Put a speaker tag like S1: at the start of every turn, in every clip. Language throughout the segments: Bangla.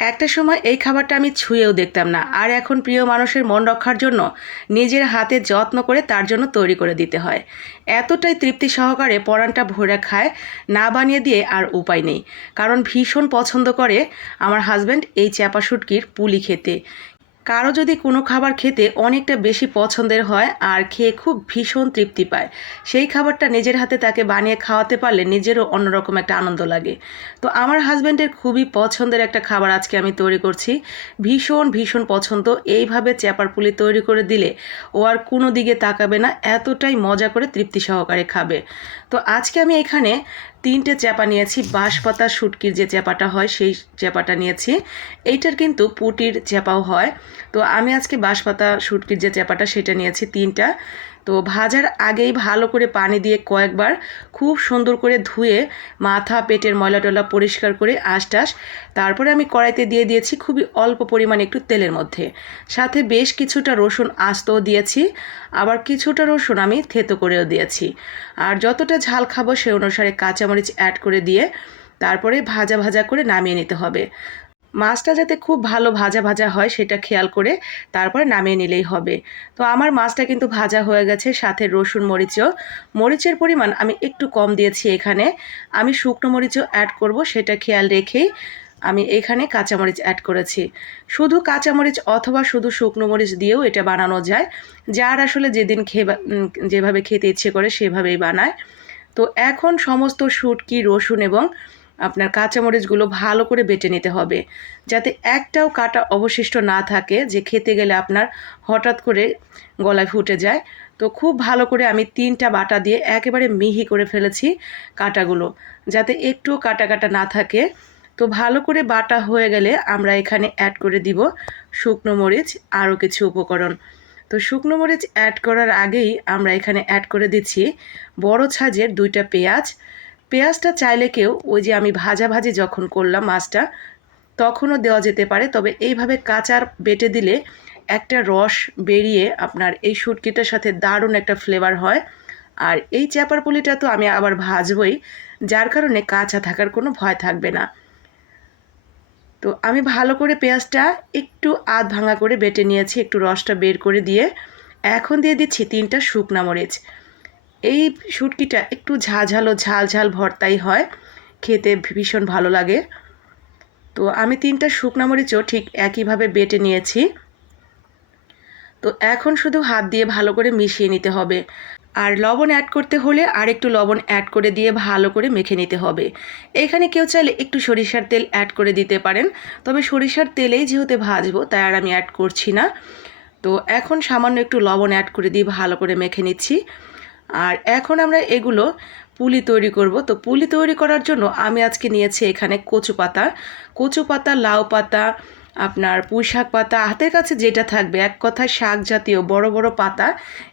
S1: একটা সময় এই খাবারটা আমি ছুঁয়েও দেখতাম না। আর এখন প্রিয় মানুষের মন রক্ষার জন্য নিজের হাতে যত্ন করে তার জন্য তৈরি করে দিতে হয়। এতটাই তৃপ্তি সহকারে পরানটা ভরে খায়, না বানিয়ে দিয়ে আর উপায় নেই। কারণ ভীষণ পছন্দ করে আমার হাজব্যান্ড এই চ্যাপা শুটকির পুলি খেতে। কারও যদি কোনো খাবার খেতে অনেকটা বেশি পছন্দের হয় আর খেয়ে খুব ভীষণ তৃপ্তি পায়, সেই খাবারটা নিজের হাতে তাকে বানিয়ে খাওয়াতে পারলে নিজেরও অন্যরকম একটা আনন্দ লাগে। তো আমার হাজব্যান্ডের খুবই পছন্দের একটা খাবার আজকে আমি তৈরি করছি। ভীষণ ভীষণ পছন্দ। এইভাবে চ্যাপার পুলি তৈরি করে দিলে ও আর কোনো দিকে তাকাবে না, এতটাই মজা করে তৃপ্তি সহকারে খাবে। তো আজকে আমি এখানে তিনটে চ্যাপা নিয়েছি বাঁশপাতা শুটকির যে চ্যাপাটা হয় সেই চ্যাপাটা নিয়েছি। এইটার কিন্তু পুটির চ্যাপাও হয়। তো আমি আজকে বাঁশপাতা শুটকির যে চ্যাপাটা সেটা নিয়েছি তিনটা। তো ভাজার আগেই ভালো করে পানি দিয়ে কয়েকবার খুব সুন্দর করে ধুয়ে মাথা, পেটের ময়লা টলা পরিষ্কার করে আশটাস তারপরে আমি কড়াইতে দিয়ে দিয়েছি খুবই অল্প পরিমাণে একটু তেলের মধ্যে। সাথে বেশ কিছুটা রসুন আস্তও দিয়েছি, আবার কিছুটা রসুন আমি থেতো করেও দিয়েছি। আর যতটা ঝাল খাব সে অনুসারে কাঁচামরিচ অ্যাড করে দিয়ে তারপরে ভাজা ভাজা করে নামিয়ে নিতে হবে। মাছটা যাতে খুব ভালো ভাজা ভাজা হয় সেটা খেয়াল করে তারপর নামিয়ে নিলেই হবে। তো আমার মাছটা কিন্তু ভাজা হয়ে গেছে, সাথে রসুন, মরিচও। মরিচের পরিমাণ আমি একটু কম দিয়েছি এখানে। আমি শুকনো মরিচও অ্যাড করব, সেটা খেয়াল রেখেই আমি এখানে কাঁচামরিচ অ্যাড করেছি। শুধু কাঁচামরিচ অথবা শুধু শুকনো মরিচ দিয়েও এটা বানানো যায়। যার আসলে যেদিন খেয়ে যেভাবে খেতে ইচ্ছে করে সেভাবেই বানায়। তো এখন সমস্ত শুটকি, রসুন এবং আপনার কাঁচামরিচগুলো ভালো করে বেটে নিতে হবে। যাতে একটাও কাটা অবশিষ্ট না থাকে যে খেতে গেলে আপনার হঠাৎ করে গলায় ফুটে যায়। তো খুব ভালো করে আমি তিনটা বাটা দিয়ে একেবারে মিহি করে ফেলেছি কাটাগুলো। যাতে একটুও কাটা কাটা না থাকে। তো ভালো করে বাটা হয়ে গেলে আমরা এখানে অ্যাড করে দিব শুকনো মরিচ আরও কিছু উপকরণ। তো শুকনো মরিচ অ্যাড করার আগেই আমরা এখানে অ্যাড করে দিচ্ছি বড় ছাজের দুইটা পেঁয়াজ। পেঁয়াজটা চাইলে কেউ, ওই যে আমি ভাজা ভাজি যখন করলাম মাছটা, তখনও দেওয়া যেতে পারে। তবে এইভাবে কাঁচার বেটে দিলে একটা রস বেরিয়ে আপনার এই শুটকিটার সাথে দারুণ একটা ফ্লেভার হয়। আর এই চ্যাপার পুলিটা তো আমি আবার ভাজবই, যার কারণে কাঁচা থাকার কোনো ভয় থাকবে না। তো আমি ভালো করে পেঁয়াজটা একটু আধ ভাঙা করে বেটে নিয়েছি, একটু রসটা বের করে দিয়ে। এখন দিয়ে দিচ্ছি তিনটা শুকনা মরিচ। এই শুটকিটা একটু ঝাঝালো ঝাল ঝাল ভর্তাই হয়। খেতে ভীষণ ভালো লাগে। তো আমি তিনটা শুকনা মরিচও ঠিক একইভাবে বেটে নিয়েছি। তো এখন শুধু হাত দিয়ে ভালো করে মিশিয়ে নিতে হবে। আর লবণ অ্যাড করতে হলে আর একটু লবণ অ্যাড করে দিয়ে ভালো করে মেখে নিতে হবে। এখানে কেউ চাইলে একটু সরিষার তেল অ্যাড করে দিতে পারেন। তবে সরিষার তেলেই যেহেতু ভাজবো, তাই আর আমি অ্যাড করছি না। তো এখন সামান্য একটু লবণ অ্যাড করে দিয়ে ভালো করে মেখে নিচ্ছি। আর এখন আমরা এগুলো পুলি তৈরি করব। তো পুলি তৈরি করার জন্য আমি আজকে নিয়েছি এখানে কচু পাতা। কচু পাতা, লাউ পাতা, আপনার পুঁই শাক পাতা, হাতের কাছে যেটা থাকবে, এক কথায় শাক জাতীয় বড় বড় পাতা,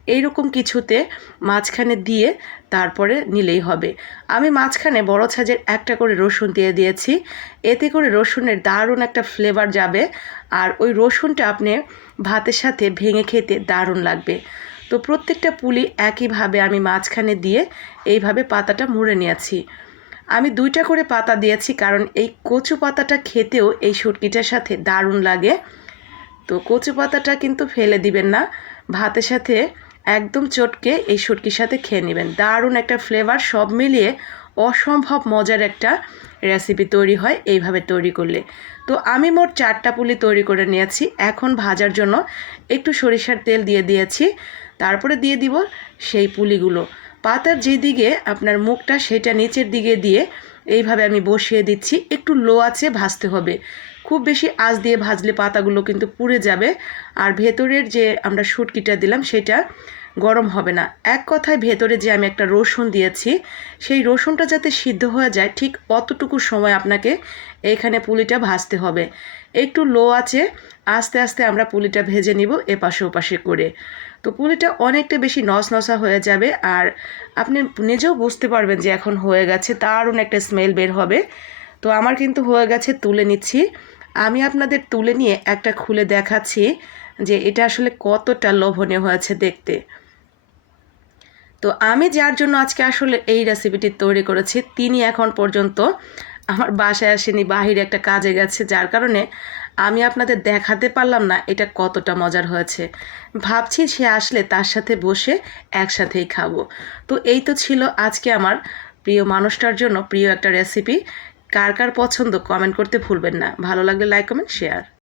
S1: এইরকম কিছুতে মাঝখানে দিয়ে তারপরে নিলেই হবে। আমি মাঝখানে বড় ছাজের একটা করে রসুন দিয়ে দিয়েছি। এতে করে রসুনের দারুণ একটা ফ্লেভার যাবে। আর ওই রসুনটা আপনি ভাতের সাথে ভেঙে খেতে দারুণ লাগবে। তো প্রত্যেকটা পুলি একইভাবে আমি মাঝখানে দিয়ে এইভাবে পাতাটা মুড়ে নিয়েছি। আমি দুইটা করে পাতা দিয়েছি কারণ এই কচু পাতাটা খেতেও এই শুটকিটার সাথে দারুণ লাগে। তো কচু পাতাটা কিন্তু ফেলে দিবেন না, ভাতের সাথে একদম চটকে এই শুটকির সাথে খেয়ে নেবেন। দারুণ একটা ফ্লেভার সব মিলিয়ে অসম্ভব মজার একটা রেসিপি তৈরি হয় এইভাবে তৈরি করলে। তো আমি মোট চারটা পুলি তৈরি করে নিয়েছি। এখন ভাজার জন্য একটু সরিষার তেল দিয়ে দিয়েছি। তারপরে দিয়ে দিব সেই পুলিগুলো। পাতার যেদিকে আপনার মুখটা সেটা নিচের দিকে দিয়ে এইভাবে আমি বসিয়ে দিচ্ছি। একটু লো আছে, ভাজতে হবে। খুব বেশি আঁচ দিয়ে ভাজলে পাতাগুলো কিন্তু পুড়ে যাবে। আর ভেতরের যে আমরা শুটকিটা দিলাম সেটা গরম হবে না। এক কথায় ভেতরে যে আমি একটা রসুন দিয়েছি, সেই রসুনটা যাতে সিদ্ধ হয়ে যায়, ঠিক অতটুকু সময় আপনাকে এইখানে পুলিটা ভাজতে হবে। একটু লো আছে, আস্তে আস্তে আমরা পুলিটা ভেজে নিব এপাশে, ওপাশে করে। তো পুলিটা অনেকটা বেশি নসনসা হয়ে যাবে আর আপনি নিজেও বুঝতে পারবেন যে এখন হয়ে গেছে, দারুণ একটা স্মেল বের হবে। তো আমার কিন্তু হয়ে গেছে, তুলে নিচ্ছি। আমি আপনাদের তুলে নিয়ে একটা খুলে দেখাচ্ছি যে এটা আসলে কতটা লোভনীয় হয়েছে দেখতে। তো আমি যার জন্য আজকে আসলে এই রেসিপিটি তৈরি করেছি, তিনি এখন পর্যন্ত আমার বাসায় আসেনি, বাহিরে একটা কাজে গেছে, যার কারণে আমি আপনাদের দেখাতে পারলাম না এটা কতটা মজার হয়েছে। ভাবছি সে আসলে তার সাথে বসে একসাথেই খাব। তো এই তো ছিল আজকে আমার প্রিয় মানুষটার জন্য প্রিয় একটা রেসিপি কার কার পছন্দ কমেন্ট করতে ভুলবেন না। ভালো লাগলে লাইক কমেন্ট শেয়ার